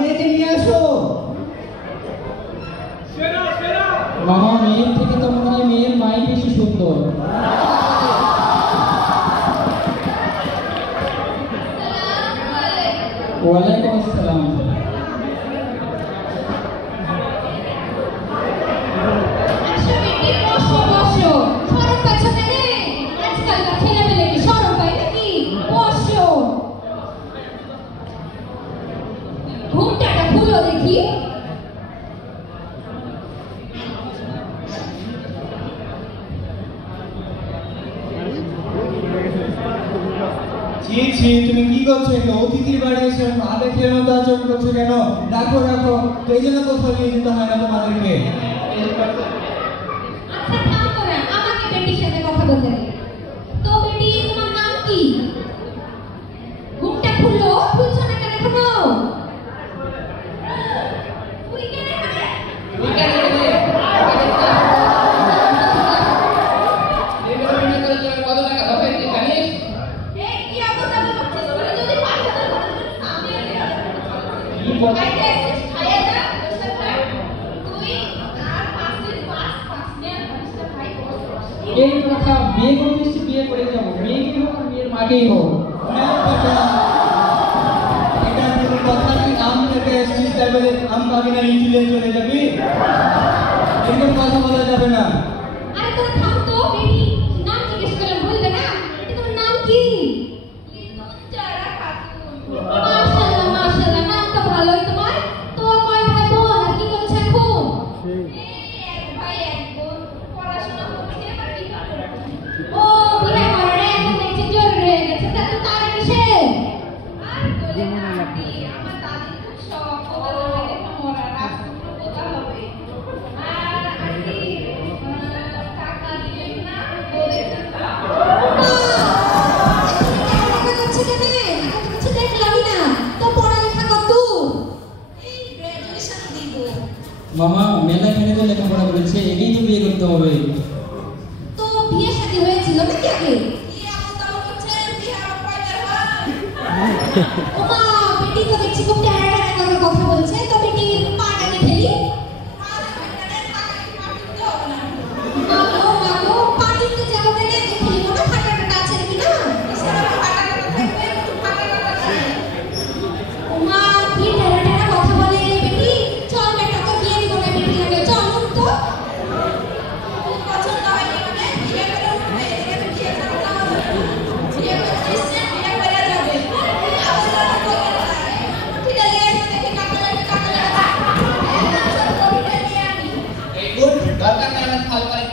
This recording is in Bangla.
মেয়েকে নিয়ে আসো। মামা মেয়ের থেকে তো মনে হয় মেয়ের মাই বেশি সুন্দর। ওয়ালাইকুম আসসালাম। ঘুমটাটা খুলো দেখি। ছি ছি, তুমি কি করছো? এখানে অতিথির বাড়ি এসে আবেগের মতো আচরণ করছো কেন? রাখো রাখো, তো এই জন্য কোথাও নিয়ে যেতে হয় না তোমাদেরকে। আচ্ছা থাম তোরা, আমাকে বেটির সাথে কথা বলতে দে। তো বেটি তোমার নাম কি? ঘুমটা খুললো, খুলছো না কেন এখনো? তুই কেন এখানে? এই কি অবস্থা করছিস? তুই যদি 5,000 আমি খাইতে আসছিস, খাইয়ে যা, বসে থাক। তুই আর 5 দিন পাস নিয়ে বসে খাই বস। এই কথা বিয়ে করতে এসে বিয়ে করে যাবো, মেয়েকে হোক আর মেয়ের মাকেই হোক। এটা কোনো কথা? তুই আম খেতে এসেছিস তাই বলে আম পাবি না, ইঞ্জিলে চলে যাবি? এরকম কথা বলা যাবে না। আরে তোরা থাম তো, বেটি নাম জিজ্ঞেস করলাম বলবে না? এটা তোমার নাম কি? লিটন চারা খাতুন। মাশাআল্লাহ মাশাআল্লাহ, নাম তো ভালোই তোমার। তো কয় ভাই বোন আর কি করছে এখন? এই এক ভাই এক বোন পড়াশোনা করছে আর বিয়ে করছে। ও বিয়ে করার এখন দেখছি জোর হয়ে গেছে। তা তো তার কিসে? আর বলে না আন্টি, আমার দাদির খুব শখ ওদের হয়ে মরা রাজপুত্র পোতা হবে। আর আন্টি টাকা দিলেন না বলেছেন মামা মেলা এখানে তো লেখাপড়া করেছে, একেই তো বিয়ে করতে হবে। তো বিয়ে শাদী হয়েছিল নাকি আগে? ওমা বেটি তো দেখছি খুব টানা টানা করে কথা বলছে। তো বেটির পাটাকে ঠেলি। মাগো মাগো পাটির তো যাবো কেন? ঠেলিব না, ফাটাটা আছে নাকি না? ওমা কি টানা টানা কথা বলে রে বেটি। চল বেটা তো বিয়ে দিব না বেটি লাগে, চল তো। পছন্দ হয় মানে বিয়ে করে উঠবে, এদিকে বিয়ে করতে হবে। বিয়ে করতে এসে বিয়ে করে যাবে। ঠিক আছে দেখি কাটা লাগা। এই গুড দরকার নাই আমার খাল পারে